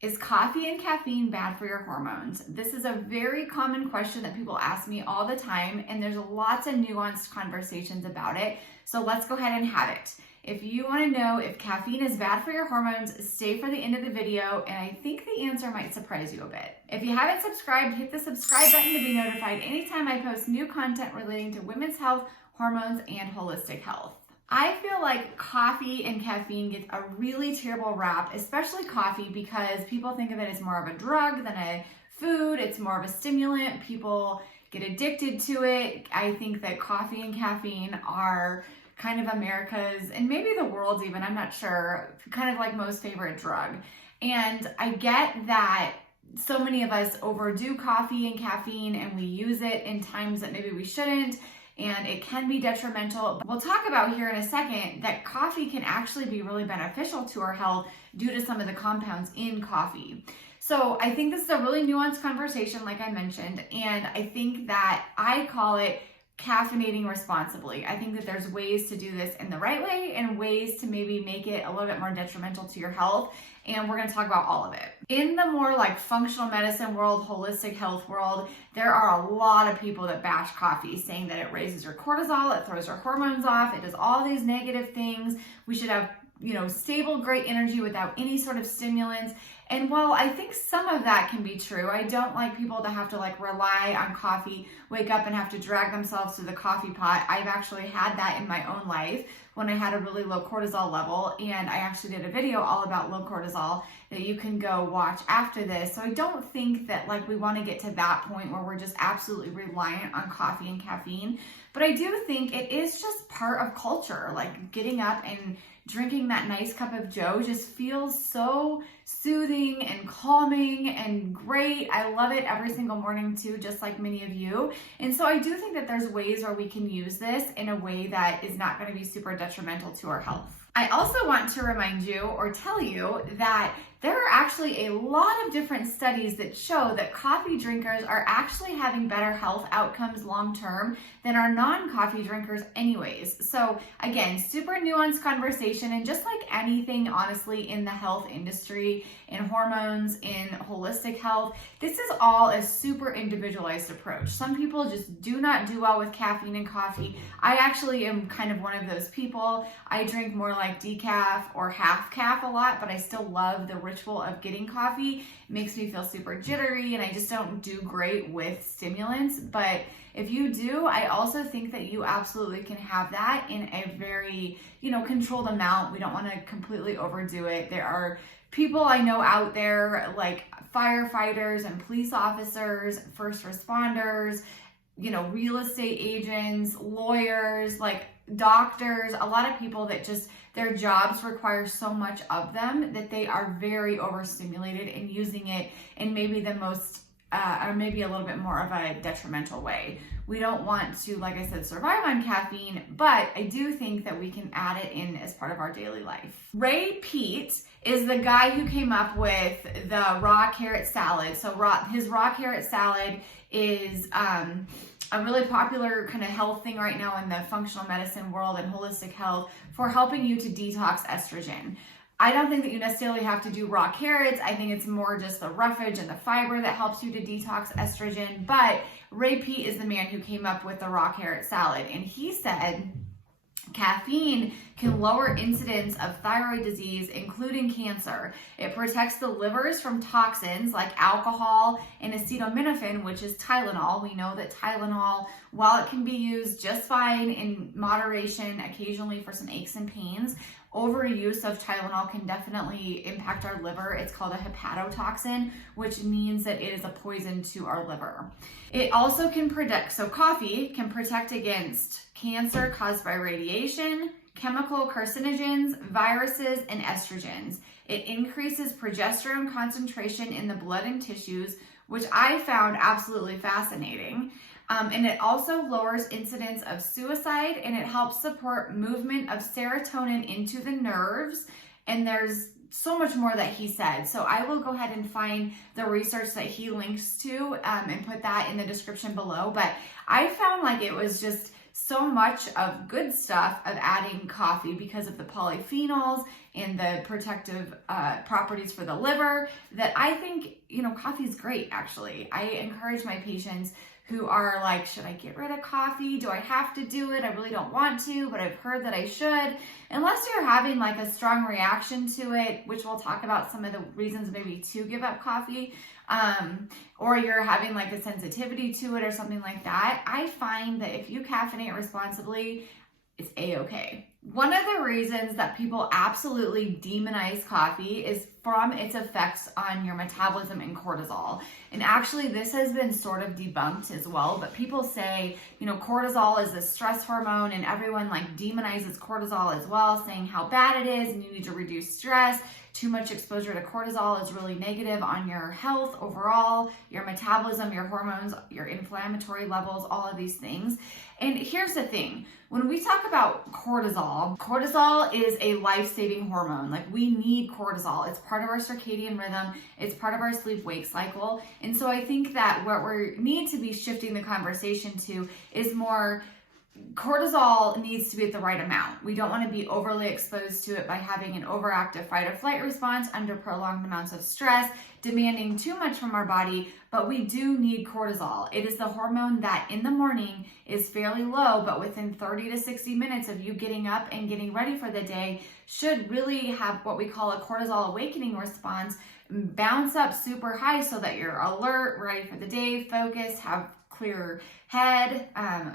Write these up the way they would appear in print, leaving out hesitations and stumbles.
Is coffee and caffeine bad for your hormones? This is a very common question that people ask me all the time, and there's lots of nuanced conversations about it. So let's go ahead and have it. If you want to know if caffeine is bad for your hormones, stay for the end of the video, and I think the answer might surprise you a bit. If you haven't subscribed, hit the subscribe button to be notified anytime I post new content relating to women's health, hormones, and holistic health. I feel like coffee and caffeine gets a really terrible rap, especially coffee, because people think of it as more of a drug than a food. It's more of a stimulant. People get addicted to it. I think that coffee and caffeine are kind of America's, and maybe the world's even, I'm not sure, kind of like most favorite drug. And I get that so many of us overdo coffee and caffeine and we use it in times that maybe we shouldn't, and it can be detrimental. But we'll talk about here in a second that coffee can actually be really beneficial to our health due to some of the compounds in coffee. So I think this is a really nuanced conversation, like I mentioned, and I think that I call it caffeinating responsibly. I think that there's ways to do this in the right way and ways to maybe make it a little bit more detrimental to your health. And we're going to talk about all of it. In the more like functional medicine world, holistic health world, there are a lot of people that bash coffee, saying that it raises your cortisol, it throws your hormones off, it does all these negative things. We should have, stable, great energy without any sort of stimulants. And while I think some of that can be true, I don't like people to have to rely on coffee, wake up and have to drag themselves to the coffee pot. I've actually had that in my own life when I had a really low cortisol level, and I actually did a video all about low cortisol that you can go watch after this. So I don't think that we want to get to that point where we're just absolutely reliant on coffee and caffeine, but I do think it is just part of culture. Getting up and drinking that nice cup of joe just feels so soothing and calming and great. I love it every single morning too, just like many of you. And so I do think that there's ways where we can use this in a way that is not going to be super detrimental to our health. I also want to remind you or tell you that there are actually a lot of different studies that show that coffee drinkers are actually having better health outcomes long-term than our non-coffee drinkers anyways. So again, super nuanced conversation, and just like anything, honestly, in the health industry, in hormones, in holistic health, this is all a super individualized approach. Some people just do not do well with caffeine and coffee. I actually am kind of one of those people. I drink more like decaf or half calf a lot, but I still love the ritual of getting coffee. It makes me feel super jittery, and I just don't do great with stimulants. But if you do, I also think that you absolutely can have that in a very, controlled amount. We don't want to completely overdo it. There are people I know out there, like firefighters and police officers, first responders, real estate agents, lawyers, doctors, a lot of people that just their jobs require so much of them that they are very overstimulated and using it in maybe the most or maybe a little bit more of a detrimental way. We don't want to, like I said, survive on caffeine, but I do think that we can add it in as part of our daily life. Ray Peat is the guy who came up with the raw carrot salad. So his raw carrot salad is a really popular kind of health thing right now in the functional medicine world and holistic health for helping you to detox estrogen. I don't think that you necessarily have to do raw carrots. I think it's more just the roughage and the fiber that helps you to detox estrogen. But Ray Peat is the man who came up with the raw carrot salad. And he said caffeine can lower incidence of thyroid disease, including cancer. It protects the livers from toxins like alcohol and acetaminophen, which is Tylenol. We know that Tylenol, while it can be used just fine in moderation, occasionally for some aches and pains, overuse of Tylenol can definitely impact our liver. It's called a hepatotoxin, which means that it is a poison to our liver. It also can protect, so coffee can protect against cancer caused by radiation, chemical carcinogens, viruses, and estrogens. It increases progesterone concentration in the blood and tissues, which I found absolutely fascinating. And it also lowers incidence of suicide, and it helps support movement of serotonin into the nerves. And there's so much more that he said. So I will go ahead and find the research that he links to and put that in the description below. But I found it was just so much of good stuff of adding coffee because of the polyphenols and the protective properties for the liver, that I think, coffee is great, actually. I encourage my patients who are like, should I get rid of coffee? Do I have to do it? I really don't want to, but I've heard that I should. Unless you're having like a strong reaction to it, which we'll talk about some of the reasons maybe to give up coffee, or you're having like a sensitivity to it or something like that, I find that if you caffeinate responsibly, it's a-okay. One of the reasons that people absolutely demonize coffee is from its effects on your metabolism and cortisol. And actually this has been sort of debunked as well, but people say, cortisol is a stress hormone, and everyone like demonizes cortisol as well, saying how bad it is and you need to reduce stress. Too much exposure to cortisol is really negative on your health overall, your metabolism, your hormones, your inflammatory levels, all of these things. And here's the thing, when we talk about cortisol is a life-saving hormone. Like, we need cortisol. It's part of our circadian rhythm. It's part of our sleep-wake cycle. And so I think that what we need to be shifting the conversation to is more cortisol needs to be at the right amount. We don't want to be overly exposed to it by having an overactive fight or flight response under prolonged amounts of stress, demanding too much from our body, but we do need cortisol. It is the hormone that in the morning is fairly low, but within 30 to 60 minutes of you getting up and getting ready for the day should really have what we call a cortisol awakening response, bounce up super high so that you're alert, ready for the day, focused, have clear head,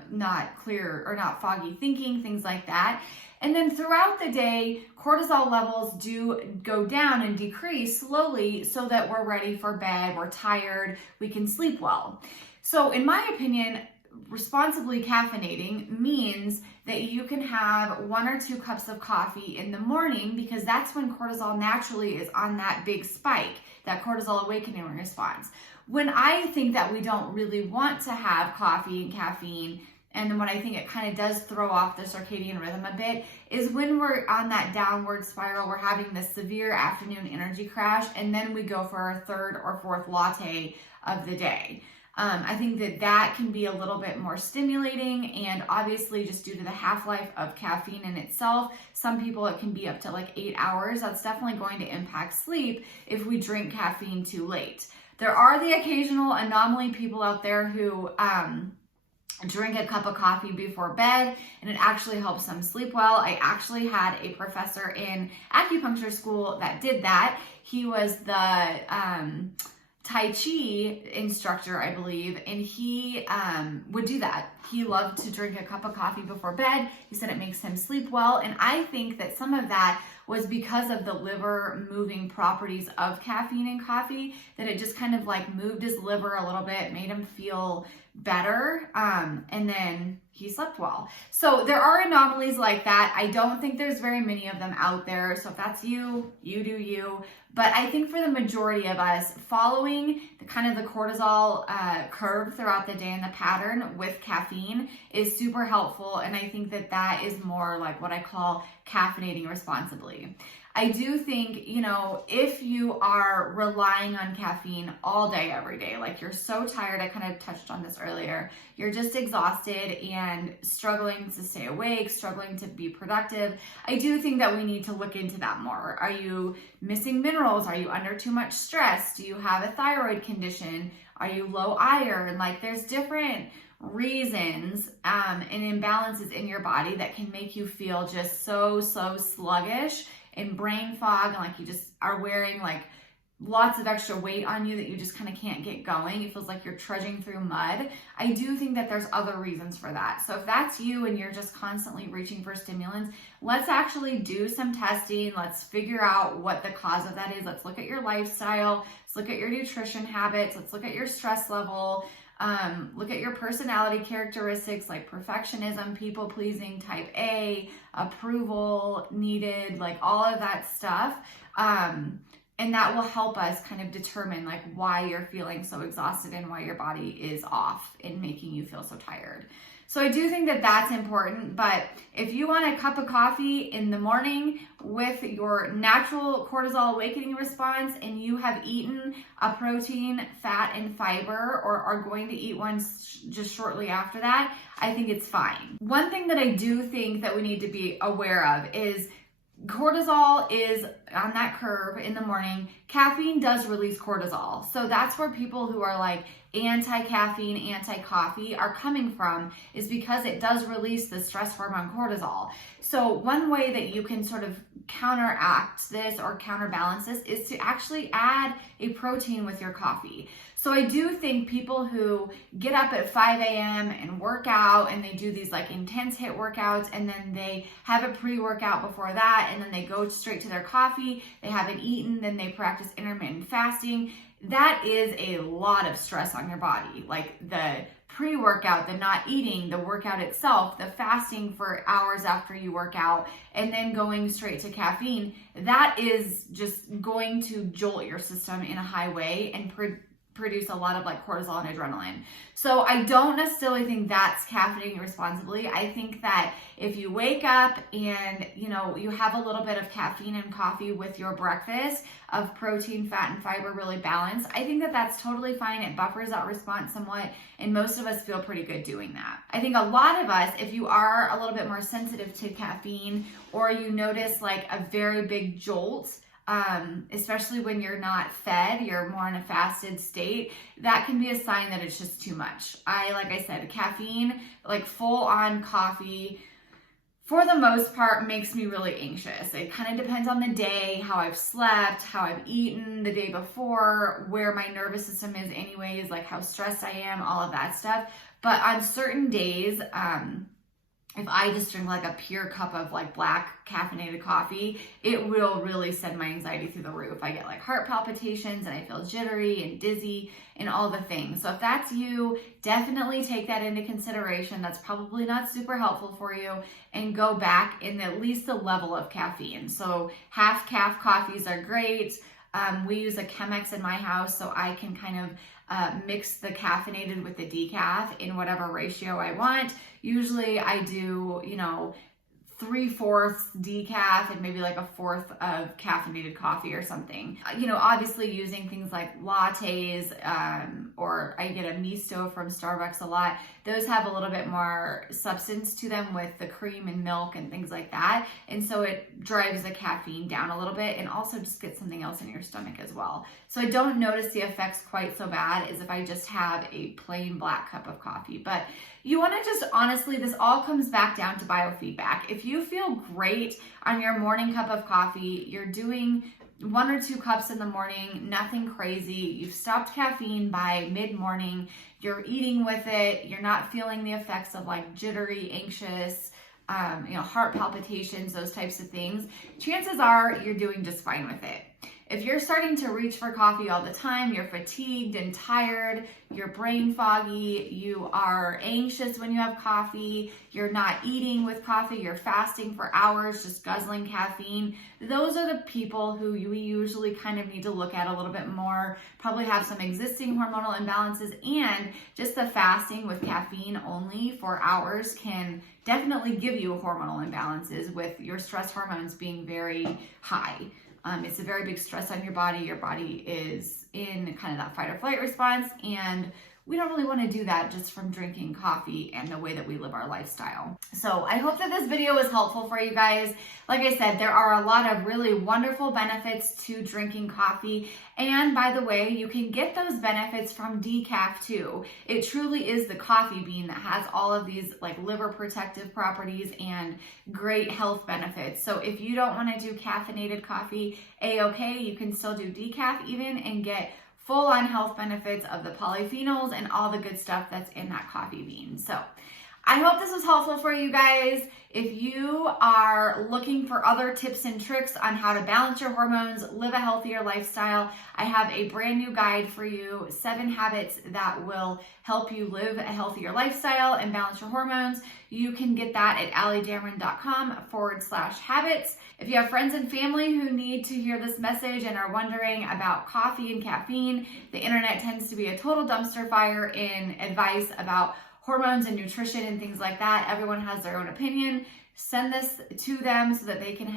not foggy thinking, things like that. And then throughout the day, cortisol levels do go down and decrease slowly so that we're ready for bed, we're tired, we can sleep well. So in my opinion, responsibly caffeinating means that you can have 1 or 2 cups of coffee in the morning, because that's when cortisol naturally is on that big spike, that cortisol awakening response. When I think that we don't really want to have coffee and caffeine, and then when I think it kind of does throw off the circadian rhythm a bit, is when we're on that downward spiral, we're having this severe afternoon energy crash, and then we go for our 3rd or 4th latte of the day. I think that can be a little bit more stimulating, and obviously just due to the half-life of caffeine in itself, some people it can be up to like 8 hours. That's definitely going to impact sleep if we drink caffeine too late. There are the occasional anomaly people out there who drink a cup of coffee before bed, and it actually helps them sleep well. I actually had a professor in acupuncture school that did that. He was the Tai Chi instructor, I believe, and he would do that. He loved to drink a cup of coffee before bed. He said it makes him sleep well, and I think that some of that was because of the liver moving properties of caffeine and coffee, that it just kind of like moved his liver a little bit, made him feel better, and then he slept well. So there are anomalies like that. I don't think there's very many of them out there. So if that's you, you do you. But I think for the majority of us, following the kind of the cortisol curve throughout the day and the pattern with caffeine is super helpful. And I think that is more like what I call caffeinating responsibly. I do think, if you are relying on caffeine all day, every day, like you're so tired, I kind of touched on this earlier, you're just exhausted and struggling to stay awake, struggling to be productive, I do think that we need to look into that more. Are you missing minerals? Are you under too much stress? Do you have a thyroid condition? Are you low iron? Like, there's different reasons and imbalances in your body that can make you feel just so sluggish and brain fog, and like you just are wearing like lots of extra weight on you that you just kind of can't get going. It feels like you're trudging through mud. I do think that there's other reasons for that. So if that's you and you're just constantly reaching for stimulants, let's actually do some testing. Let's figure out what the cause of that is. Let's look at your lifestyle. Let's look at your nutrition habits. Let's look at your stress level. Look at your personality characteristics like perfectionism, people pleasing, type A, approval needed, like all of that stuff. And that will help us kind of determine like why you're feeling so exhausted and why your body is off in making you feel so tired. So I do think that that's important, but if you want a cup of coffee in the morning with your natural cortisol awakening response and you have eaten a protein, fat, and fiber, or are going to eat one just shortly after that, I think it's fine. One thing that I do think that we need to be aware of is cortisol is on that curve in the morning. Caffeine does release cortisol. So that's where people who are like anti-caffeine, anti-coffee are coming from, is because it does release the stress hormone cortisol. So one way that you can sort of counteract this or counterbalance this is to actually add a protein with your coffee. So I do think people who get up at 5 a.m. and work out, and they do these like intense HIIT workouts, and then they have a pre-workout before that, and then they go straight to their coffee, they haven't eaten, then they practice intermittent fasting. That is a lot of stress on your body. Like the pre-workout, the not eating, the workout itself, the fasting for hours after you work out, and then going straight to caffeine, that is just going to jolt your system in a high way and produce a lot of like cortisol and adrenaline. So I don't necessarily think that's caffeinating responsibly. I think that if you wake up and you have a little bit of caffeine and coffee with your breakfast of protein, fat, and fiber really balanced, I think that that's totally fine. It buffers that response somewhat, and most of us feel pretty good doing that. I think a lot of us, if you are a little bit more sensitive to caffeine, or you notice like a very big jolt, especially when you're not fed, you're more in a fasted state, that can be a sign that it's just too much. Like I said, caffeine, like full on coffee, for the most part, makes me really anxious. It kind of depends on the day, how I've slept, how I've eaten the day before, where my nervous system is anyways, like how stressed I am, all of that stuff. But on certain days, if I just drink like a pure cup of like black caffeinated coffee, it will really send my anxiety through the roof. I get like heart palpitations and I feel jittery and dizzy and all the things. So if that's you, definitely take that into consideration. That's probably not super helpful for you, and go back in at least the level of caffeine. So half calf coffees are great. We use a Chemex in my house, so I can kind of mix the caffeinated with the decaf in whatever ratio I want. Usually I do, 3/4 decaf and maybe like 1/4 of caffeinated coffee or something. Obviously using things like lattes, or I get a misto from Starbucks a lot. Those have a little bit more substance to them with the cream and milk and things like that. And so it drives the caffeine down a little bit, and also just get something else in your stomach as well. So I don't notice the effects quite so bad as if I just have a plain black cup of coffee. But you want to just, honestly, this all comes back down to biofeedback. If you feel great on your morning cup of coffee, you're doing 1 or 2 cups in the morning, nothing crazy, you've stopped caffeine by mid-morning, you're eating with it, you're not feeling the effects of like jittery, anxious, heart palpitations, those types of things, chances are you're doing just fine with it. If you're starting to reach for coffee all the time, you're fatigued and tired, you're brain foggy, you are anxious when you have coffee, you're not eating with coffee, you're fasting for hours, just guzzling caffeine, those are the people who we usually kind of need to look at a little bit more, probably have some existing hormonal imbalances, and just the fasting with caffeine only for hours can definitely give you hormonal imbalances with your stress hormones being very high. It's a very big stress on your body. Your body is in kind of that fight or flight response, and we don't really want to do that just from drinking coffee and the way that we live our lifestyle. So I hope that this video was helpful for you guys. Like I said, there are a lot of really wonderful benefits to drinking coffee. And by the way, you can get those benefits from decaf too. It truly is the coffee bean that has all of these like liver protective properties and great health benefits. So if you don't want to do caffeinated coffee, A-okay, you can still do decaf even and get full-on health benefits of the polyphenols and all the good stuff that's in that coffee bean. So I hope this was helpful for you guys. If you are looking for other tips and tricks on how to balance your hormones, live a healthier lifestyle, I have a brand new guide for you, 7 habits that will help you live a healthier lifestyle and balance your hormones. You can get that at allydamron.com/habits. If you have friends and family who need to hear this message and are wondering about coffee and caffeine, the internet tends to be a total dumpster fire in advice about hormones and nutrition and things like that. Everyone has their own opinion. Send this to them so that they can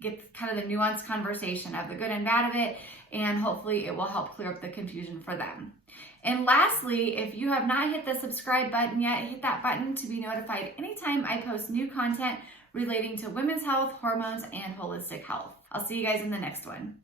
get kind of the nuanced conversation of the good and bad of it, and hopefully it will help clear up the confusion for them. And lastly, if you have not hit the subscribe button yet, hit that button to be notified anytime I post new content relating to women's health, hormones, and holistic health. I'll see you guys in the next one.